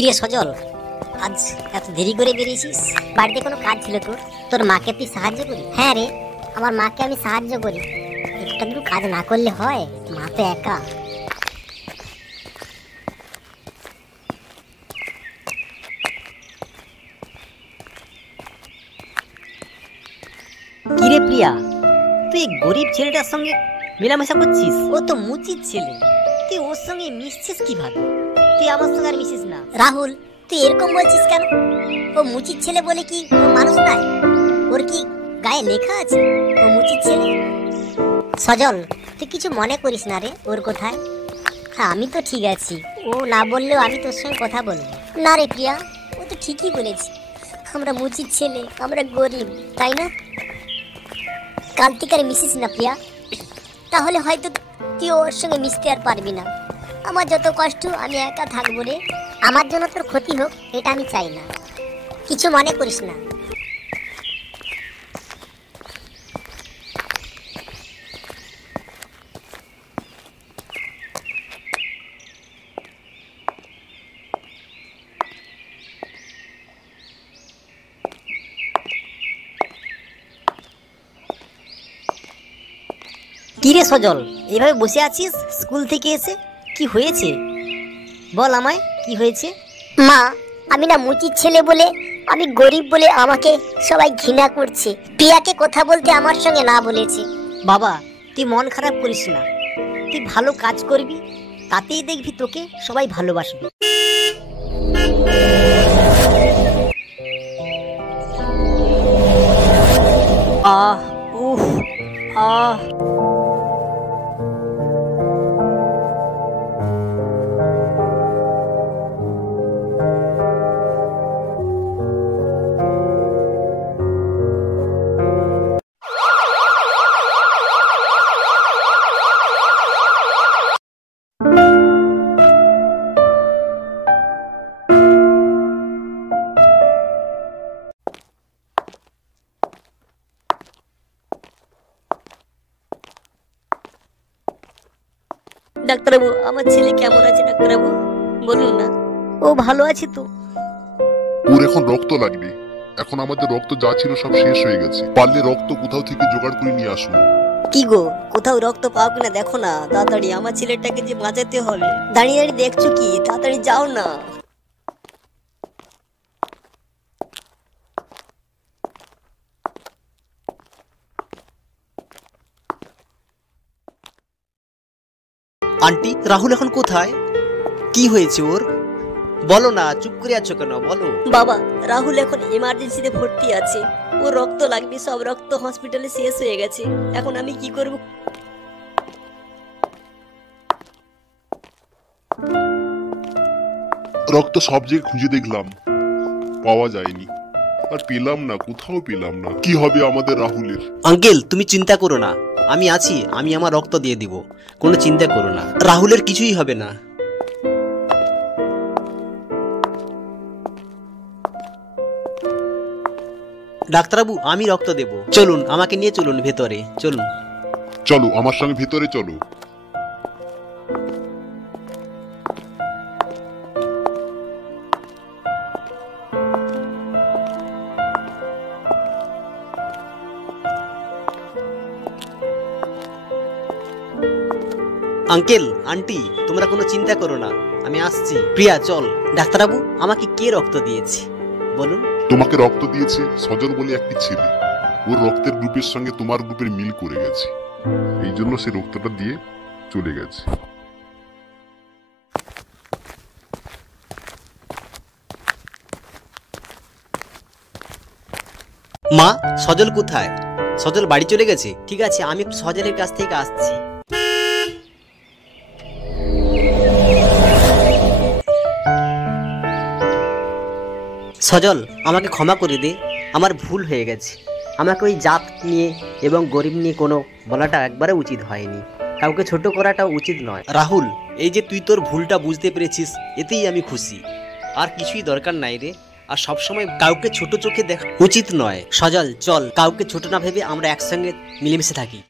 কিরে সজল, আজ এত দেরি করে বেরিয়েছিস? বাড়িতে কোনো কাজ ছিল তোর? তোর মাকে তুই সাহায্য করি? হ্যাঁ রে, আমার মাকে আমি সাহায্য করি। একটা দুটো কাজ না করলে হয়? মা তো একা। কিরে প্রিয়া, তুই গরিব ছেলেটার সঙ্গে মেলামেশা করছিস? ও তো মুচির ছেলে, তুই ওর সঙ্গে মিশছিস কিভাবে? তুই আমার সঙ্গে আর মিশিস না। রাহুল, তুই এরকম বলছিস কেন? ও মুচির ছেলে বলে কি ও মানুষ নয়? ওর কি গায়ে লেখা আছে ও মুচির ছেলে? সজল, তুই কিছু মনে করিস না রে ওর কোথায়। হ্যাঁ, আমি তো ঠিক আছি, ও না বললেও আমি তোর সঙ্গে কথা বলবো। না রে প্রিয়া, ও তো ঠিকই বলেছি, আমরা মুচির ছেলে, আমরা গরিব, তাই না? কাল থেকে আর মিশিস না প্রিয়া, তাহলে হয়তো তুই ওর সঙ্গে মিশতে আর পারবি না। আমার যত কষ্ট, আমি একা থাকবো রে। আমার জন্য তোর ক্ষতি হোক এটা আমি চাই না, কিছু মনে করিস না। কিরে সজল, এইভাবে বসে আছিস স্কুল থেকে এসে? কি হয়েছে বল আমায়, কি হয়েছে? মা, আমি না মুচির ছেলে বলে, আমি গরিব বলে আমাকে সবাই ঘৃণা করছে। প্রিয়াকে কথা বলতে আমার সঙ্গে না বলেছে। বাবা, তুই মন খারাপ করিস না, তুই ভালো কাজ করবি, তাতেই দেখবি তোকে সবাই ভালোবাসবে। আহ উফ আহ ডাক্তারবাবু, আমার ছেলে কেমন আছে? ডাক্তারবাবু বলুন না, ও ভালো আছে তো? ওর এখন রক্ত লাগবে। এখন আমাদের রক্ত যা ছিল সব শেষ হয়ে গেছে। পারলে রক্ত কোথাও থেকে জোগাড় করে নিয়ে আসুন। কি গো, কোথাও রক্ত পাও কিনা দেখো না, তাড়াতাড়ি আমার ছেলেটাকে যে বাঁচাতে হবে। দাঁড়িয়ে দাঁড়িয়ে দেখছো কি? তাড়াতাড়ি যাও না। আন্টি, রাহুল এখন কোথায়? কি হয়েছে ওর? বলো না, চুপ করে আছো কেন? বলো। বাবা, রাহুল এখন এমার্জেন্সিতে ভর্তি আছে, ও রক্ত লাগবে, সব রক্ত হসপিটালে শেষ হয়ে গেছে। এখন আমি কি করব? রক্ত সব জায়গায় খুঁজে দেখলাম, পাওয়া যায়নি। আর পেলাম না, কোথাও পেলাম না। কি হবে আমাদের রাহুলের? আঙ্কেল, তুমি চিন্তা করো না, আমি আছি, আমি আমার রক্ত দিয়ে দিব, কোনো চিন্তা করো না, রাহুলের কিছুই হবে না। ডাক্তারবাবু, আমি রক্ত দেব, চলুন, আমাকে নিয়ে চলুন ভেতরে, চলুন। চলো আমার সঙ্গে ভেতরে চলো। আঙ্কেল, আন্টি, তোমরা কোনো চিন্তা করো না, আমি আসছি। প্রিয়া চল। ডাক্তারবাবু, আমাকে কে রক্ত দিয়েছে বলুন? তোমাকে রক্ত দিয়েছে সজল বলে একটি ছেলে। ওর রক্তের গ্রুপের সঙ্গে তোমার গ্রুপের মিল করে গেছে, এই জন্য সে রক্তটা দিয়ে চলে গেছে। মা, সজল কোথায়? সজল বাড়ি চলে গেছে? ঠিক আছে, আমি একটু সজলের কাছ থেকে আসছি। সজল, আমাকে ক্ষমা করে দে, আমার ভুল হয়ে গেছে। আমাকে ওই জাত নিয়ে এবং গরিব নিয়ে কোনো বলাটা একবারে উচিত হয়নি, কাউকে ছোট করাটা উচিত নয়। রাহুল, এই যে তুই তোর ভুলটা বুঝতে পেরেছিস, এতেই আমি খুশি। আর কিছুই দরকার নাই রে, আর সবসময় কাউকে ছোট চোখে দেখা উচিত নয়। সজল চল, কাউকে ছোট না ভেবে আমরা একসঙ্গে মিলেমিশে থাকি।